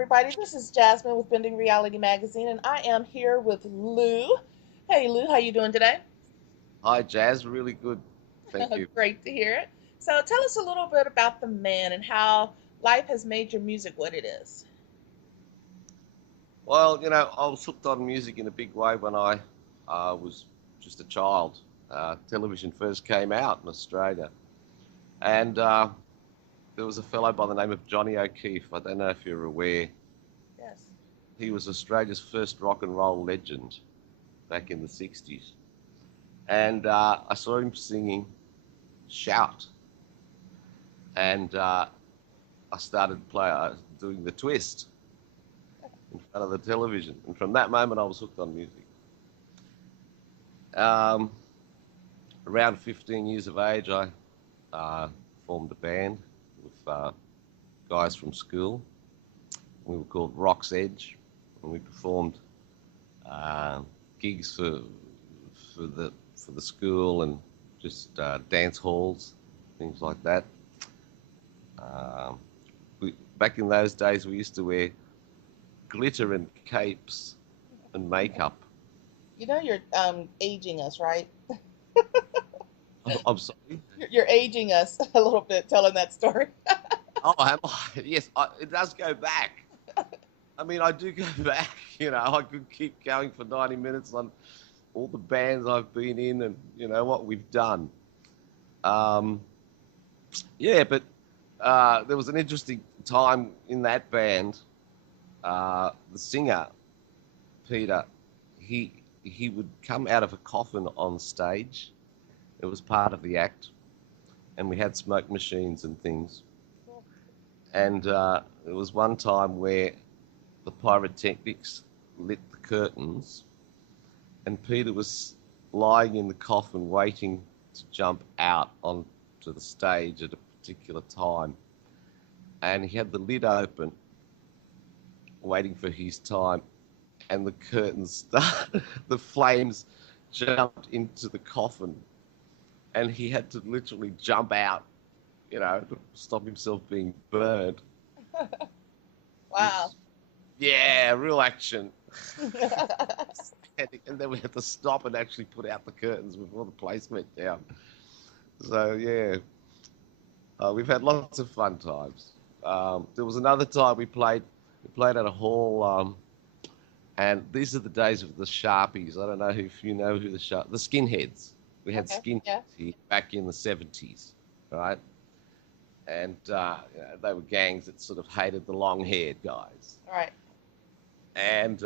Everybody, this is Jasmine with Bending Reality Magazine, and I am here with Lou. Hey, Lou, how you doing today? Hi, Jazz. Really good. Thank you. Great to hear it. So, tell us a little bit about the man and how life has made your music what it is. Well, I was hooked on music in a big way when I was just a child. Television first came out in Australia, and there was a fellow by the name of Johnny O'Keefe. I don't know if you're aware. Yes. He was Australia's first rock and roll legend back in the 60s. And I saw him singing Shout, and I started doing the twist in front of the television. And from that moment, I was hooked on music. Um, Around 15 years of age, I formed a band with guys from school. We were called Rock's Edge, and we performed uh, gigs for the school and just dance halls, things like that. Um, Back in those days, we used to wear glitter and capes and makeup. You know you're aging us, right? I'm sorry. You're aging us a little bit telling that story. Oh, am I? Yes, it does go back. I mean, I do go back. I could keep going for 90 minutes on all the bands I've been in and, what we've done. Um, yeah, but there was an interesting time in that band. The singer, Peter, he would come out of a coffin on stage. It was part of the act, and we had smoke machines and things. And there was one time where the pyrotechnics lit the curtains, and Peter was lying in the coffin waiting to jump out onto the stage at a particular time. And he had the lid open, waiting for his time, and the curtains the flames jumped into the coffin, and he had to literally jump out, to stop himself being burned. Wow. Yeah, real action. And then we had to stop and actually put out the curtains before the place went down. So yeah, we've had lots of fun times. There was another time we played at a hall, and these are the days of the Sharpies. I don't know if you know who the skinheads. We had Okay. skinheads Yeah. here back in the 70s, right? And they were gangs that sort of hated the long-haired guys. All right. And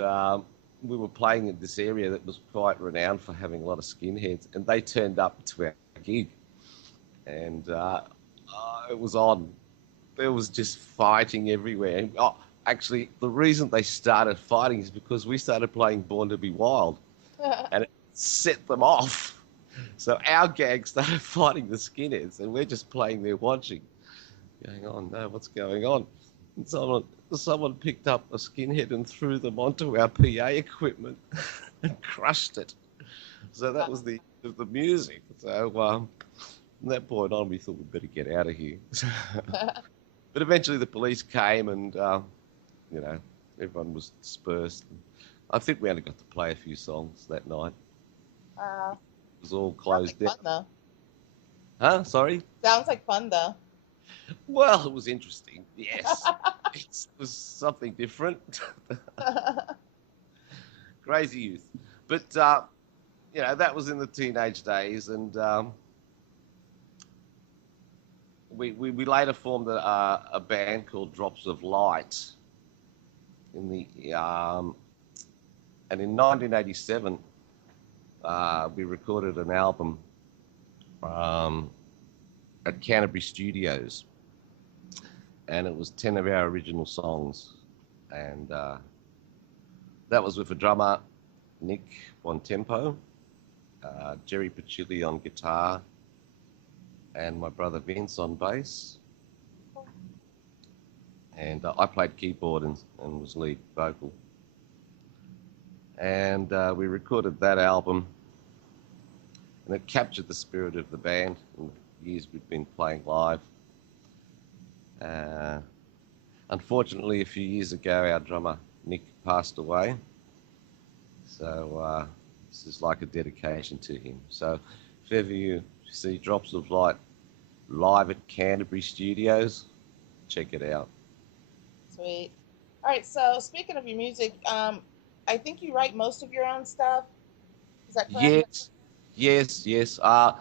we were playing in this area that was quite renowned for having a lot of skinheads, and they turned up to our gig, and it was on. There was just fighting everywhere. And, actually, the reason they started fighting is because we started playing Born to Be Wild, and it set them off. So our gang started fighting the skinheads, and we're just playing there watching, going, "Oh no, what's going on?" And someone picked up a skinhead and threw them onto our PA equipment and crushed it. So that was the music. So from that point on, we thought we'd better get out of here. But eventually, the police came, and you know, everyone was dispersed. I think we only got to play a few songs that night. uh, It was all Sounds like closed down. fun though. Huh? Sorry? Sounds like fun though. Well, it was interesting. Yes. It was something different. Crazy youth. But, that was in the teenage days. And we later formed a band called Drops of Light. In the And in 1987, we recorded an album um, at Canterbury Studios, and it was 10 of our original songs. And that was with a drummer, Nick Bontempo, Jerry Pachilli on guitar, and my brother Vince on bass. And I played keyboard and was lead vocal. And we recorded that album, and it captured the spirit of the band in the years we've been playing live. Uh, Unfortunately, a few years ago, our drummer Nick passed away. So this is like a dedication to him. So if ever you see Drops of Light live at Canterbury Studios, check it out. Sweet. All right. So speaking of your music, I think you write most of your own stuff. Is that correct? Yes, yes. I've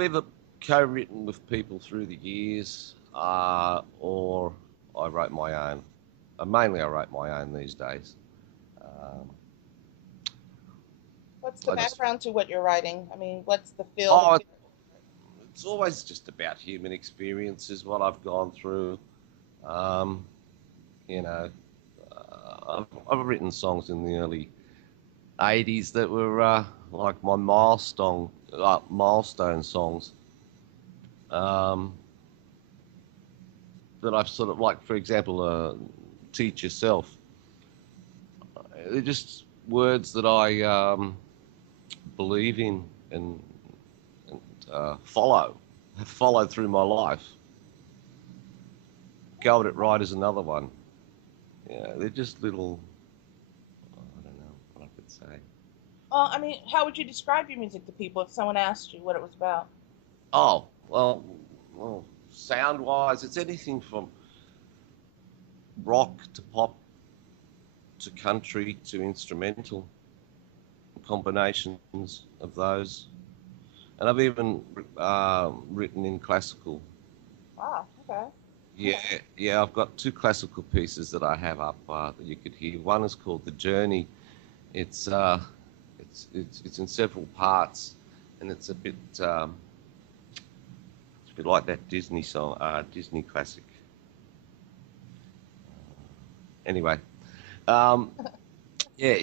either co-written with people through the years, or I wrote my own. Mainly, I write my own these days. Um, What's the I just, background to what you're writing? I mean, what's the field of oh, your it's always just about human experiences, what I've gone through. Um, you know, I've written songs in the early '80s that were like my milestone songs. Um, that I've sort of like, for example, "Teach Yourself." They're just words that I believe in and have followed through my life. "Go It Right" is another one. Yeah, they're just little. I don't know what I could say. Well, I mean, how would you describe your music to people if someone asked you what it was about? Oh well, sound wise, it's anything from rock to pop to country to instrumental combinations of those. And I've even written in classical. Wow. Okay. Yeah, yeah, I've got two classical pieces that I have up that you could hear. One is called "The Journey." It's it's in several parts, and it's a bit like that Disney song, Disney classic. Anyway, um, yeah,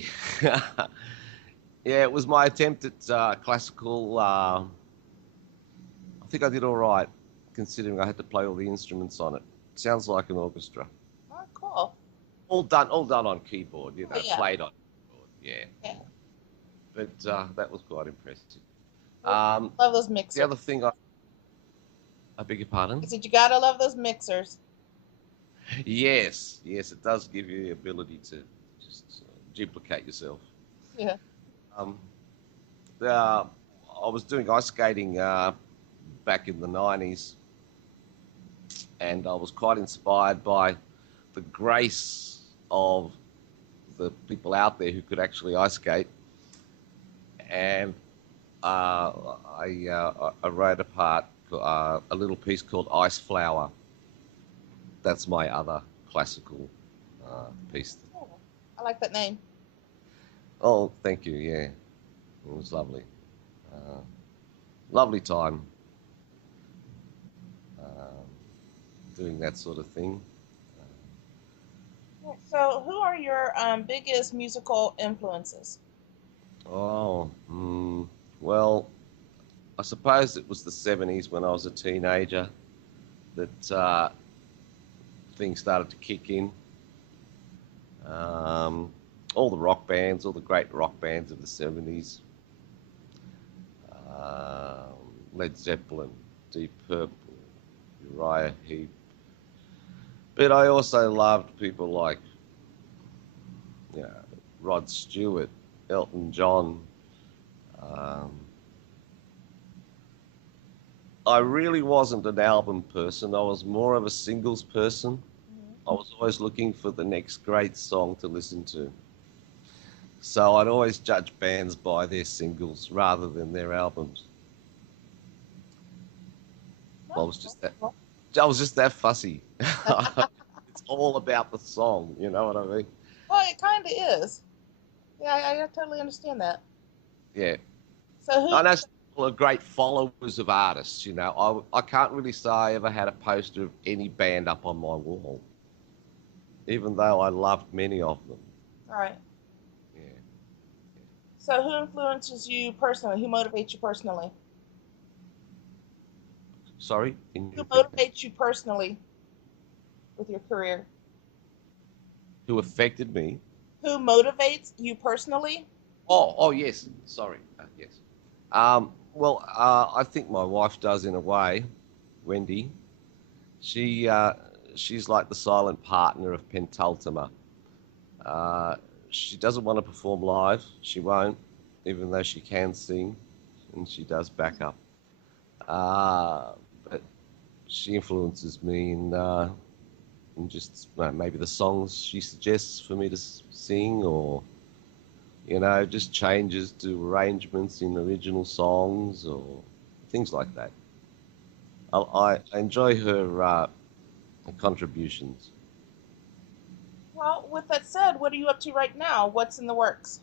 yeah, it was my attempt at classical. I think I did all right, considering I had to play all the instruments on it. Sounds like an orchestra. Oh, cool. All done on keyboard. Oh, yeah. Played on keyboard. Yeah, Yeah. but that was quite impressive. Well, Um, love those the mixers. other thing, I beg your I pardon. said you gotta love those mixers. Yes, yes, it does give you the ability to just duplicate yourself. Yeah. Um, I was doing ice skating back in the '90s, and I was quite inspired by the grace of the people out there who could actually ice skate. And uh, I wrote a little piece called "Ice Flower." That's my other classical piece. Oh, I like that name. Oh, thank you. Yeah, it was lovely. Uh, Lovely time um, doing that sort of thing. Yeah. So, who are your biggest musical influences? Oh, well, I suppose it was the '70s when I was a teenager that things started to kick in. Um, all the rock bands, all the great rock bands of the '70s, um, Led Zeppelin, Deep Purple, Uriah Heep. But I also loved people like, you know, Rod Stewart, Elton John. Um, I really wasn't an album person. I was more of a singles person. Hmm. I was always looking for the next great song to listen to. So I'd always judge bands by their singles rather than their albums. I No. was just that I was just that fussy. It's all about the song, you know what I mean? Well, it kind of is. Yeah, I totally understand that. Yeah. So, who? I know some people are great followers of artists, you know. I can't really say I ever had a poster of any band up on my wall, even though I loved many of them. All right. Yeah. So, who influences you personally? Who motivates you personally? Sorry, can you Who repeat that? motivates you personally with your career? Who affected me? Who motivates you personally? Oh, yes. Sorry. Yes. I think my wife does in a way, Wendy. She she's like the silent partner of Pentultima. Uh, she doesn't want to perform live. She won't, even though she can sing, and she does back up. But she influences me in just maybe the songs she suggests for me to sing, or just changes to arrangements in original songs or things like that. I enjoy her contributions. Well, with that said, what are you up to right now? What's in the works?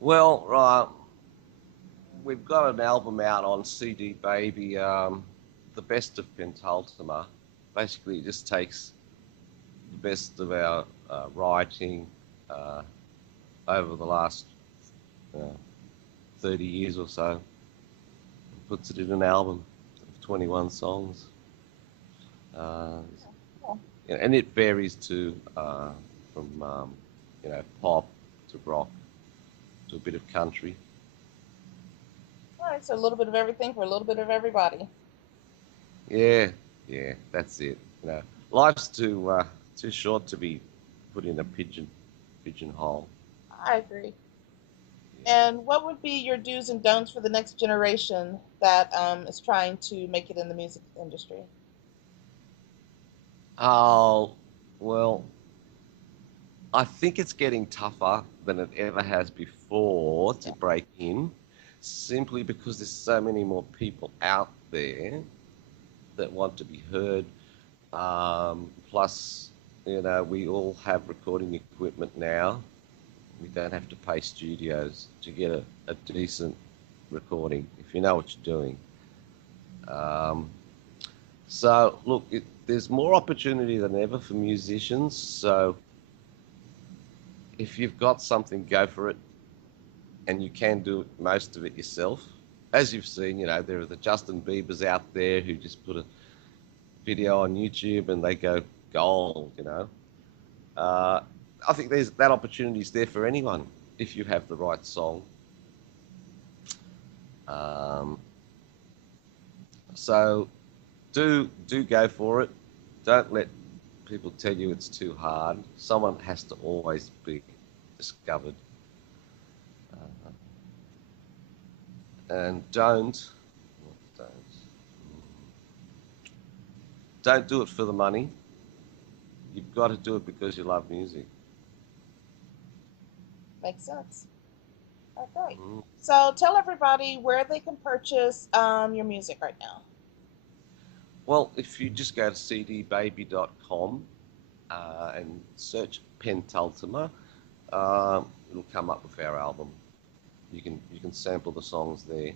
Well, we've got an album out on CD Baby, the best of Pentultima. Basically, it just takes the best of our writing uh, over the last uh, 30 years or so, and puts it in an album of 21 songs. Uh, Oh, and it varies from pop to rock to a bit of country. all right, so a little bit of everything for a little bit of everybody. Yeah, yeah, that's it. Life's too short to be put in a pigeonhole. I agree. Yeah. And what would be your do's and don'ts for the next generation that is trying to make it in the music industry? Oh, well, I think it's getting tougher than it ever has before to Yeah. break in, simply because there's so many more people out there that want to be heard. Plus, we all have recording equipment now. We don't have to pay studios to get a decent recording if you know what you're doing. Um, so, look, there's more opportunity than ever for musicians. So, if you've got something, go for it, and you can do most of it yourself. As you've seen, there are the Justin Biebers out there who just put a video on YouTube and they go gold. Uh, I think there's that opportunity is there for anyone if you have the right song. Um, so do go for it. Don't let people tell you it's too hard. Someone has to always be discovered. Uh, and don't don't do it for the money. You've got to do it because you love music. Makes sense. Okay. Mm. So tell everybody where they can purchase your music right now. Well, if you just go to cdbaby.com and search Pentultima, it'll come up with our album. You can sample the songs there.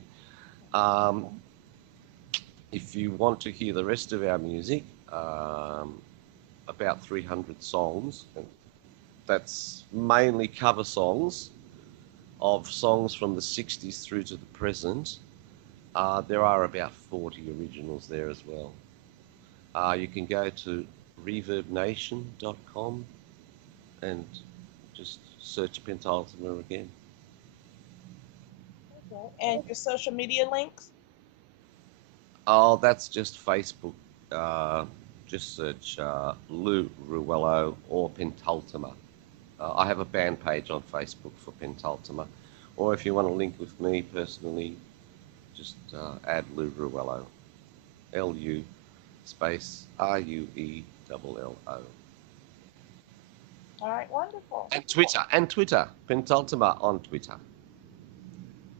Um, Okay. if you want to hear the rest of our music, about 300 songs, and that's mainly cover songs of songs from the 60s through to the present. There are about 40 originals there as well. You can go to reverbnation.com and just search Pentultima again. Okay. And your social media links? Oh, that's just Facebook. Uh, just search Lou Ruello or Pentultima. I have a band page on Facebook for Pentultima. Or if you want to link with me personally, just add Lou Ruello. LU space RUELLO. All right, wonderful. And Twitter. Pentultima on Twitter.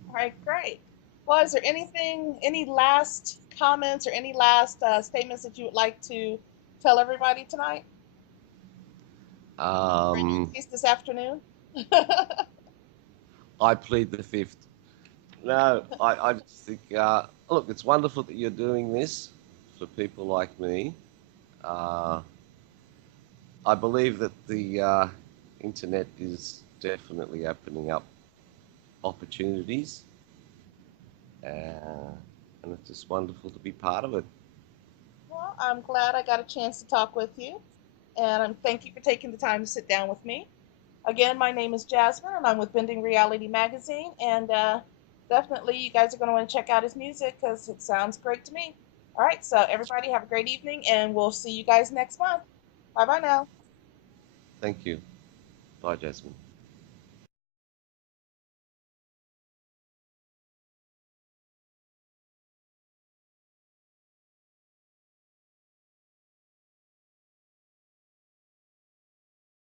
All right, great. Well, is there anything, any last comments or any last statements that you would like to tell everybody tonight or in your Um, piece this afternoon? I plead the fifth. No, I just think, look, it's wonderful that you're doing this for people like me. Uh, I believe that the internet is definitely opening up opportunities, and it's just wonderful to be part of it. Well, I'm glad I got a chance to talk with you, and thank you for taking the time to sit down with me. Again, my name is Jasmine, and I'm with Bending Reality Magazine, and definitely you guys are going to want to check out his music because it sounds great to me. All right, so everybody have a great evening, and we'll see you guys next month. Bye bye now. Thank you. Bye, Jasmine.